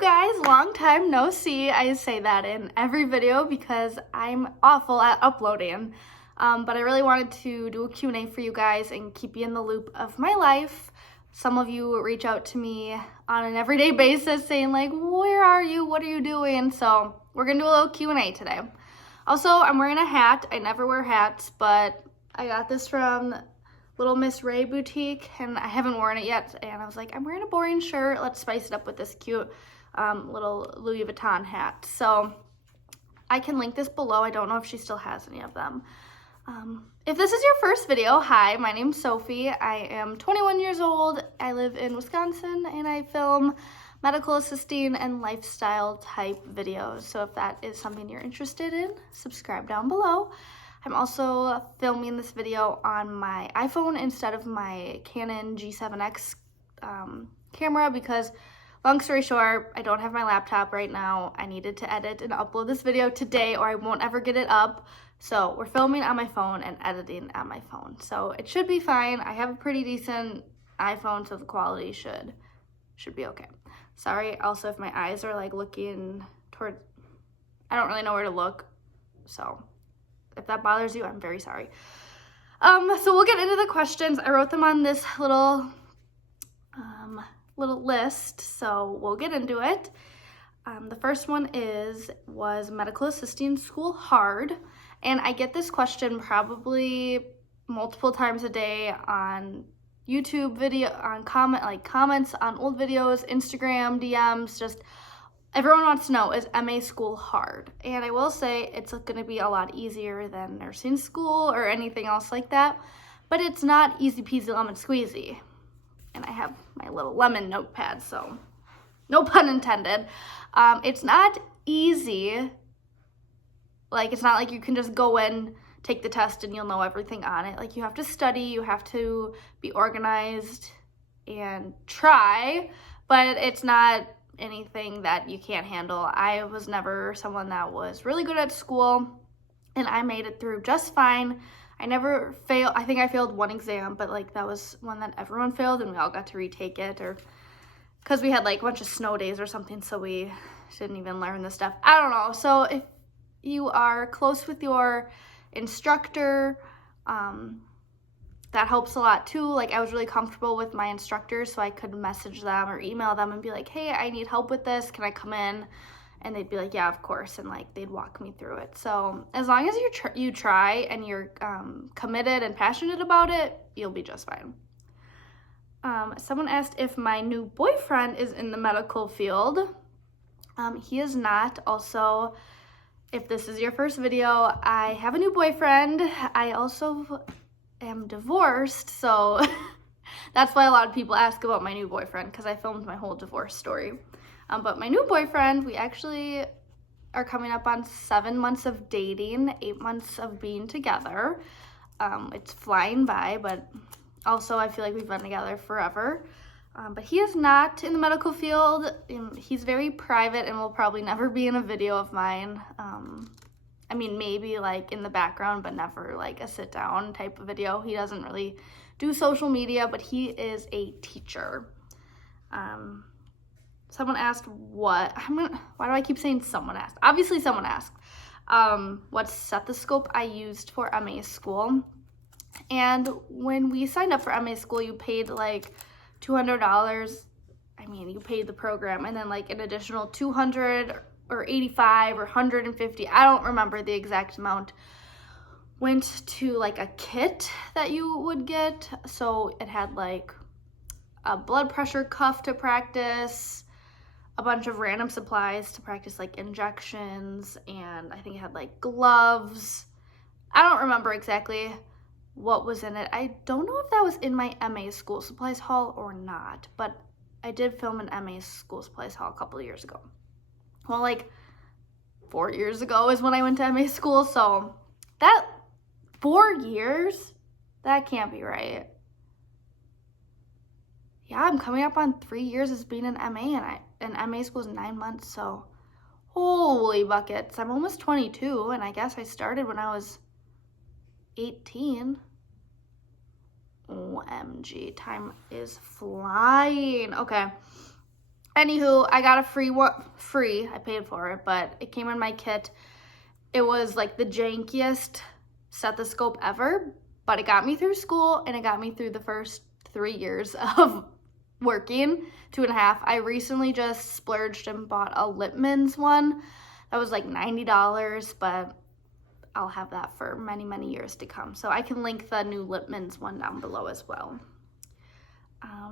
you guys, long time no see. I say that in every video because I'm awful at uploading. But I really wanted to do a Q&A for you guys and keep you in the loop of my life. Some of you reach out to me on an everyday basis saying like, where are you? What are you doing? So we're gonna do a little Q&A today. Also, I'm wearing a hat. I never wear hats, but I got this from Little Miss Ray Boutique and I haven't worn it yet. And I was like, I'm wearing a boring shirt. Let's spice it up with this cute little Louis Vuitton hat. So I can link this below. I don't know if she still has any of them. If this is your first video, hi, my name's Sophie. I am 21 years old. I live in Wisconsin and I film medical assisting and lifestyle type videos. So if that is something you're interested in, subscribe down below. I'm also filming this video on my iPhone instead of my Canon G7X camera because, long story short, I don't have my laptop right now. I needed to edit and upload this video today or I won't ever get it up. So we're filming on my phone and editing on my phone. So it should be fine. I have a pretty decent iPhone, so the quality should be okay. Sorry also if my eyes are like looking toward, I don't really know where to look. So if that bothers you, I'm very sorry. So we'll get into the questions. I wrote them on this little list, so we'll get into it. The first one was medical assisting school hard? And I get this question probably multiple times a day on YouTube video, on comments on old videos, Instagram, DMs, just everyone wants to know, is MA school hard? And I will say it's going to be a lot easier than nursing school or anything else like that, but it's not easy peasy lemon squeezy. And I have my little lemon notepad, so no pun intended. It's not easy. Like, it's not like you can just go in, take the test, and you'll know everything on it. Like, you have to study, you have to be organized and try, but it's not anything that you can't handle. I was never someone that was really good at school, and I made it through just fine. I never failed. I think I failed one exam, but like that was one that everyone failed, and we all got to retake it, or because we had like a bunch of snow days or something, so we didn't even learn this stuff. I don't know. So if you are close with your instructor, that helps a lot too. Like, I was really comfortable with my instructors, so I could message them or email them and be like, hey, I need help with this, can I come in? And they'd be like, yeah, of course, and like they'd walk me through it. So as long as you try and you're committed and passionate about it, you'll be just fine. Someone asked if my new boyfriend is in the medical field. He is not. Also, if this is your first video, I have a new boyfriend. I also am divorced, so that's why a lot of people ask about my new boyfriend, because I filmed my whole divorce story. But my new boyfriend, we actually are coming up on 7 months of dating, 8 months of being together. It's flying by, but also I feel like we've been together forever. But he is not in the medical field. He's very private and will probably never be in a video of mine. I mean, maybe like in the background, but never like a sit down type of video. He doesn't really do social media, but he is a teacher. Someone asked why do I keep saying someone asked? Obviously someone asked what stethoscope I used for MA school. And when we signed up for MA school, you paid like $200. I mean, you paid the program, and then like an additional $200 or $85 or $150, I don't remember the exact amount, went to like a kit that you would get. So it had like a blood pressure cuff to practice, a bunch of random supplies to practice like injections, and I think it had like gloves. I don't remember exactly what was in it. I don't know if that was in my MA school supplies haul or not, but I did film an MA school supplies haul a couple of years ago. Well, like 4 years ago is when I went to MA school, so that 4 years, that can't be right. Yeah, I'm coming up on 3 years as being an MA, and MA school is 9 months, so holy buckets. I'm almost 22, and I guess I started when I was 18. OMG, time is flying. Okay. Anywho, I got a free, I paid for it, but it came in my kit. It was like the jankiest stethoscope ever, but it got me through school and it got me through the first 3 years of working, 2.5. I recently just splurged and bought a Lippmann's one. That was like $90, but I'll have that for many, many years to come. So I can link the new Lippmann's one down below as well.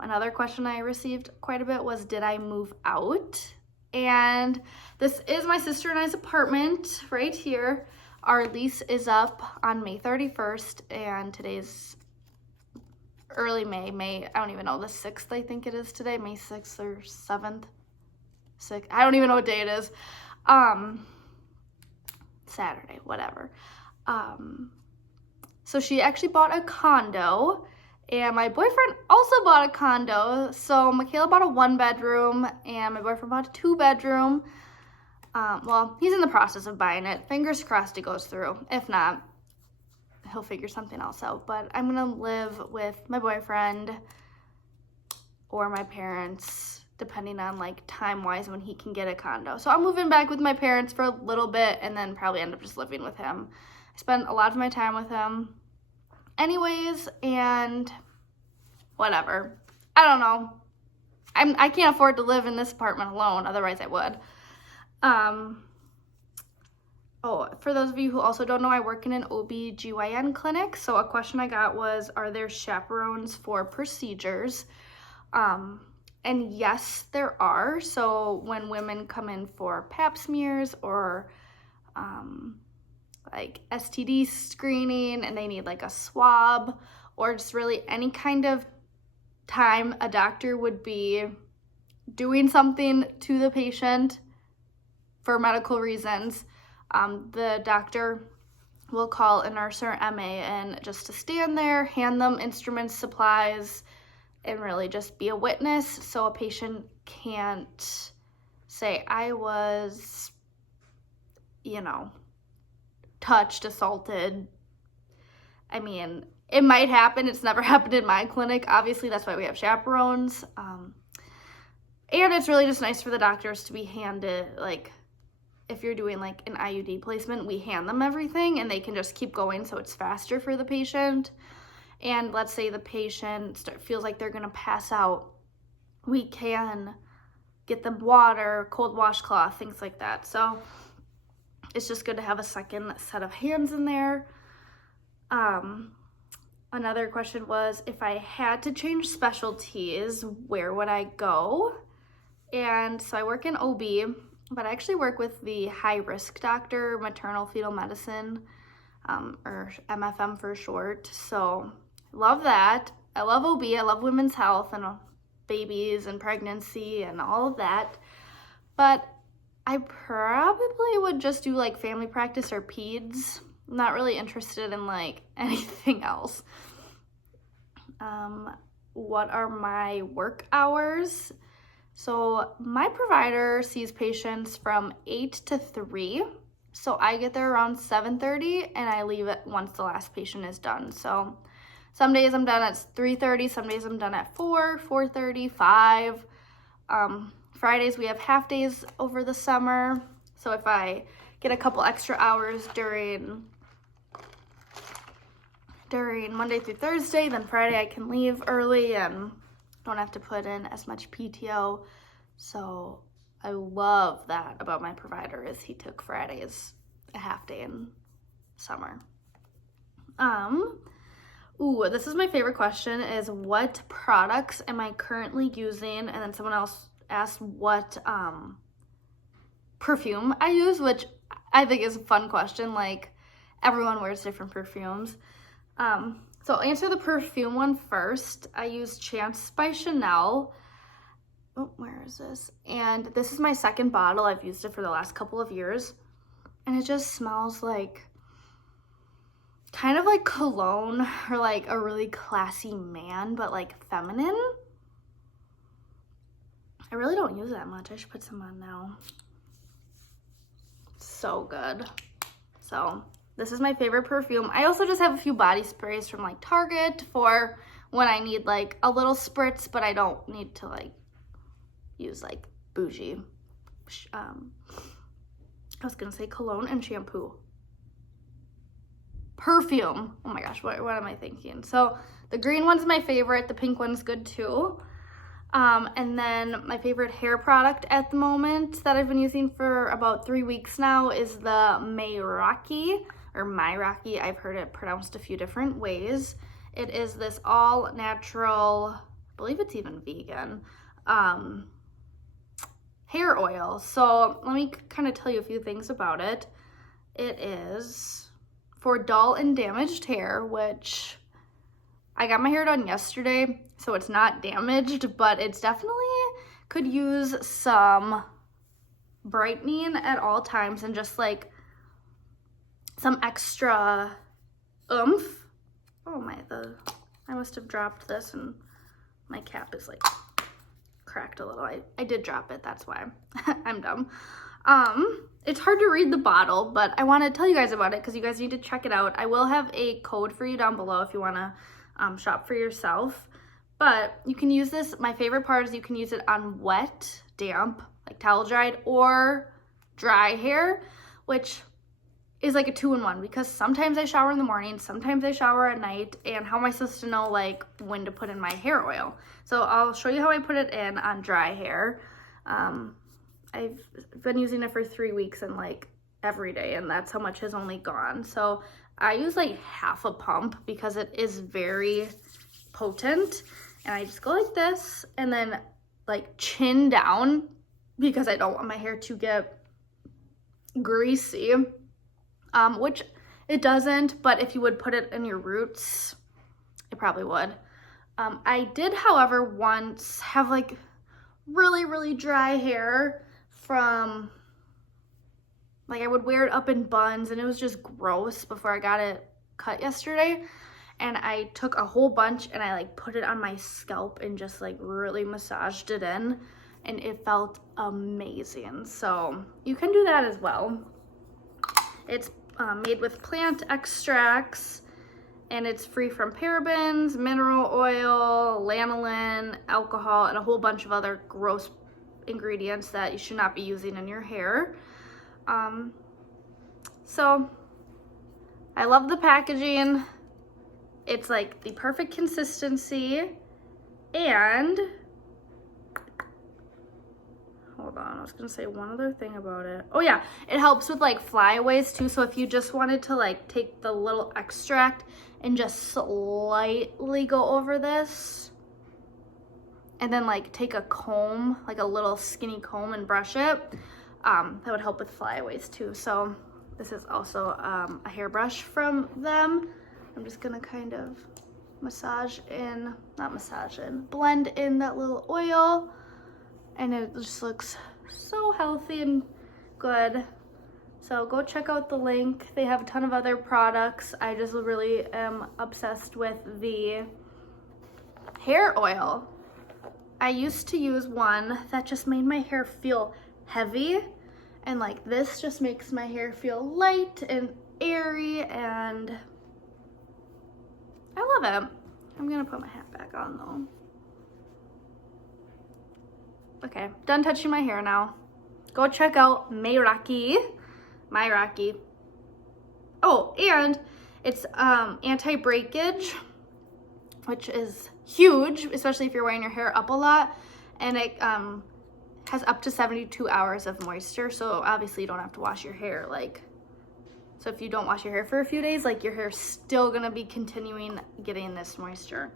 Another question I received quite a bit was, did I move out? And this is my sister and I's apartment right here. Our lease is up on May 31st, and today's early May, I don't even know, the 6th I think it is today, May 6th or 7th, 6th, I don't even know what day it is. Saturday, whatever. So she actually bought a condo, and my boyfriend also bought a condo. So Michaela bought a 1-bedroom, and my boyfriend bought a 2-bedroom. Well, he's in the process of buying it. Fingers crossed it goes through. If not, he'll figure something else out. But I'm gonna live with my boyfriend or my parents, depending on like time-wise when he can get a condo. So I'll move in back with my parents for a little bit and then probably end up just living with him. I spend a lot of my time with him anyways, and whatever. I don't know. I can't afford to live in this apartment alone, otherwise I would. Oh, for those of you who also don't know, I work in an OB/GYN clinic. So a question I got was, are there chaperones for procedures? And yes, there are. So when women come in for pap smears or like STD screening and they need like a swab, or just really any kind of time a doctor would be doing something to the patient for medical reasons, the doctor will call a nurse or MA in just to stand there, hand them instruments, supplies, and really just be a witness, so a patient can't say, I was, touched, assaulted. I mean, it might happen. It's never happened in my clinic. Obviously, that's why we have chaperones. And it's really just nice for the doctors to be handed, like, if you're doing like an IUD placement, we hand them everything and they can just keep going, so it's faster for the patient. And let's say the patient feels like they're gonna pass out, we can get them water, cold washcloth, things like that. So it's just good to have a second set of hands in there. Another question was, if I had to change specialties, where would I go? And so I work in OB, but I actually work with the high-risk doctor, maternal fetal medicine, or MFM for short. So love that. I love OB. I love women's health and babies and pregnancy and all of that. But I probably would just do like family practice or peds. I'm not really interested in like anything else. What are my work hours? So my provider sees patients from 8 to 3. So I get there around 7:30 and I leave it once the last patient is done. So some days I'm done at 3:30, some days I'm done at 4, 4:30, 5. Fridays we have half days over the summer. So if I get a couple extra hours during Monday through Thursday, then Friday I can leave early and don't have to put in as much PTO. So I love that about my provider, is he took Fridays a half day in summer. This is my favorite question, is what products am I currently using? And then someone else asked what perfume I use, which I think is a fun question. Like, everyone wears different perfumes. So I'll answer the perfume one first. I use Chance by Chanel. Oh, where is this? And this is my second bottle. I've used it for the last couple of years. And it just smells like, kind of like cologne, or like a really classy man, but like feminine. I really don't use that much. I should put some on now. So good. So this is my favorite perfume. I also just have a few body sprays from like Target for when I need like a little spritz, but I don't need to like use like bougie. I was gonna say cologne and shampoo. Perfume. Oh my gosh, what am I thinking? So the green one's my favorite. The pink one's good too. And then my favorite hair product at the moment that I've been using for about 3 weeks now is the Myraki, or Myraki. I've heard it pronounced a few different ways. It is this all natural, I believe it's even vegan, hair oil. So let me kind of tell you a few things about it. It is for dull and damaged hair, which I got my hair done yesterday, so it's not damaged, but it's definitely could use some brightening at all times and just like some extra oomph. Oh I must have dropped this and my cap is like cracked a little. I did drop it, that's why. I'm dumb. It's hard to read the bottle, but I want to tell you guys about it because you guys need to check it out. I will have a code for you down below if you want to shop for yourself, but you can use this. My favorite part is you can use it on wet, damp, like towel dried, or dry hair, which is like a 2-in-1 because sometimes I shower in the morning, sometimes I shower at night, and how am I supposed to know like when to put in my hair oil? So I'll show you how I put it in on dry hair. I've been using it for 3 weeks and like every day, and that's how much has only gone. So I use like half a pump because it is very potent, and I just go like this and then like chin down because I don't want my hair to get greasy, which it doesn't, but if you would put it in your roots, it probably would. I did, however, once have like really dry hair from like I would wear it up in buns, and it was just gross before I got it cut yesterday. And I took a whole bunch and I like put it on my scalp and just like really massaged it in, and it felt amazing. So you can do that as well. It's made with plant extracts, and it's free from parabens, mineral oil, lanolin, alcohol, and a whole bunch of other gross ingredients that you should not be using in your hair. So I love the packaging. It's like the perfect consistency, and hold on, I was gonna say one other thing about it. Oh yeah, it helps with like flyaways too. So if you just wanted to like take the little extract and just slightly go over this, and then like take a comb, like a little skinny comb, and brush it, that would help with flyaways too. So this is also a hairbrush from them. I'm just gonna kind of blend in that little oil, and it just looks so healthy and good. So go check out the link. They have a ton of other products. I just really am obsessed with the hair oil. I used to use one that just made my hair feel heavy, and like this just makes my hair feel light and airy, and I love it. I'm gonna put my hat back on though. Okay, done touching my hair now. Go check out Myraki. Oh, and it's anti-breakage, which is huge, especially if you're wearing your hair up a lot, and it has up to 72 hours of moisture, so obviously you don't have to wash your hair. So if you don't wash your hair for a few days, like your hair's still gonna be continuing getting this moisture.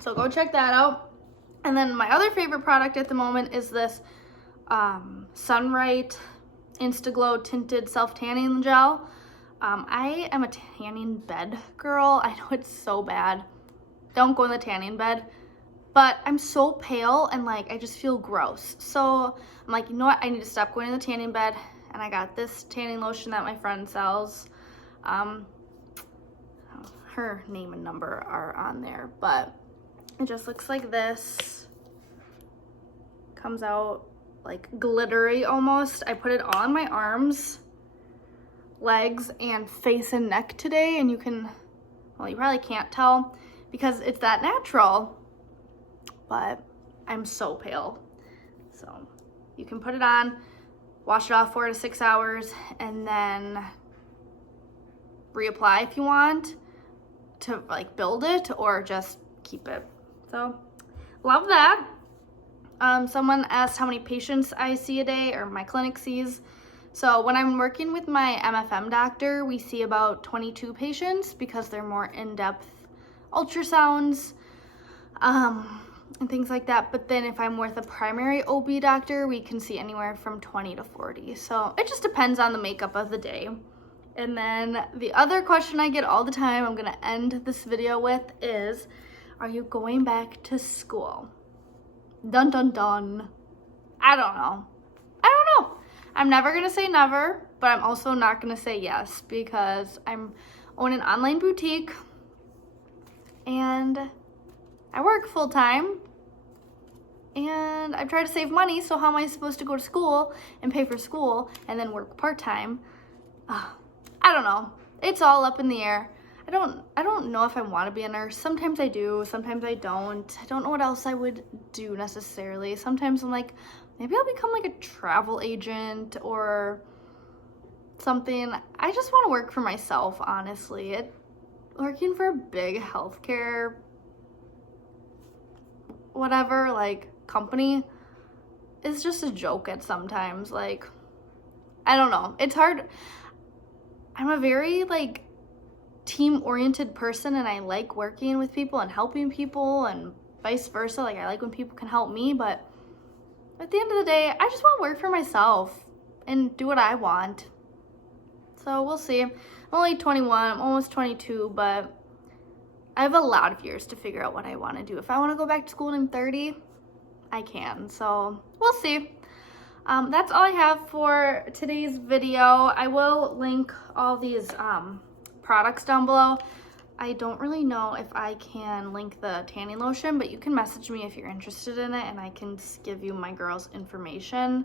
So go check that out. And then my other favorite product at the moment is this Sunright Instaglow Tinted Self-Tanning Gel. I am a tanning bed girl. I know it's so bad. Don't go in the tanning bed. But I'm so pale and like I just feel gross. So I'm like, you know what? I need to stop going in the tanning bed. And I got this tanning lotion that my friend sells. Her name and number are on there, but it just looks like this. Comes out like glittery almost. I put it all on my arms, legs, and face and neck today, and you can, well, you probably can't tell because it's that natural, but I'm so pale. So you can put it on, wash it off 4 to 6 hours, and then reapply if you want to like build it, or just keep it. So love that. Someone asked how many patients I see a day, or my clinic sees. So when I'm working with my MFM doctor, we see about 22 patients because they're more in-depth ultrasounds and things like that. But then if I'm with a primary OB doctor, we can see anywhere from 20 to 40. So it just depends on the makeup of the day. And then the other question I get all the time, I'm gonna end this video with, is, are you going back to school? Dun dun dun. I don't know. I'm never gonna say never, but I'm also not gonna say yes, because I'm own an online boutique and I work full time and I try to save money. So how am I supposed to go to school and pay for school and then work part-time? I don't know. It's all up in the air. I don't know if I want to be a nurse. Sometimes I do, sometimes I don't. I don't know what else I would do necessarily. Sometimes I'm like, maybe I'll become like a travel agent or something. I just want to work for myself, honestly. Working for a big healthcare, whatever, like, company is just a joke at sometimes. Like, I don't know. It's hard. I'm a very, like, team-oriented person, and I like working with people and helping people and vice versa. Like, I like when people can help me, but at the end of the day, I just want to work for myself and do what I want. So we'll see. I'm only 21, I'm almost 22, but I have a lot of years to figure out what I want to do. If I want to go back to school when I'm 30, I can. So we'll see. That's all I have for today's video. I will link all these products down below. I don't really know if I can link the tanning lotion, but you can message me if you're interested in it, and I can give you my girl's information.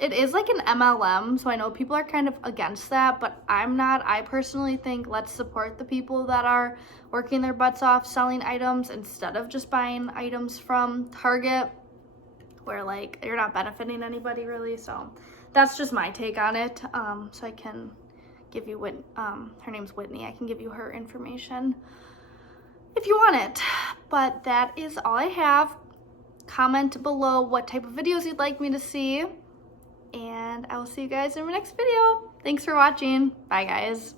It is like an MLM, so I know people are kind of against that, but I'm not. I personally think let's support the people that are working their butts off selling items instead of just buying items from Target, where like you're not benefiting anybody really. So that's just my take on it. So I can give you her name's Whitney. I can give you her information if you want it. But that is all I have. Comment below what type of videos you'd like me to see, and I will see you guys in my next video. Thanks for watching. Bye guys.